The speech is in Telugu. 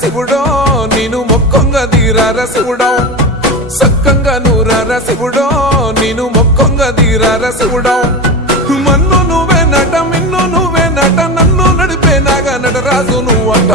శివుడో నేను మొక్కంగా తీరార శివుడో సక్కంగా నూరార శివుడో నేను మొక్కంగా తీరార శివుడో మన్ను నువ్వే నట మిన్ను నువ్వే నట నన్ను నడిపే నాగా నటరాజు నువ్వంట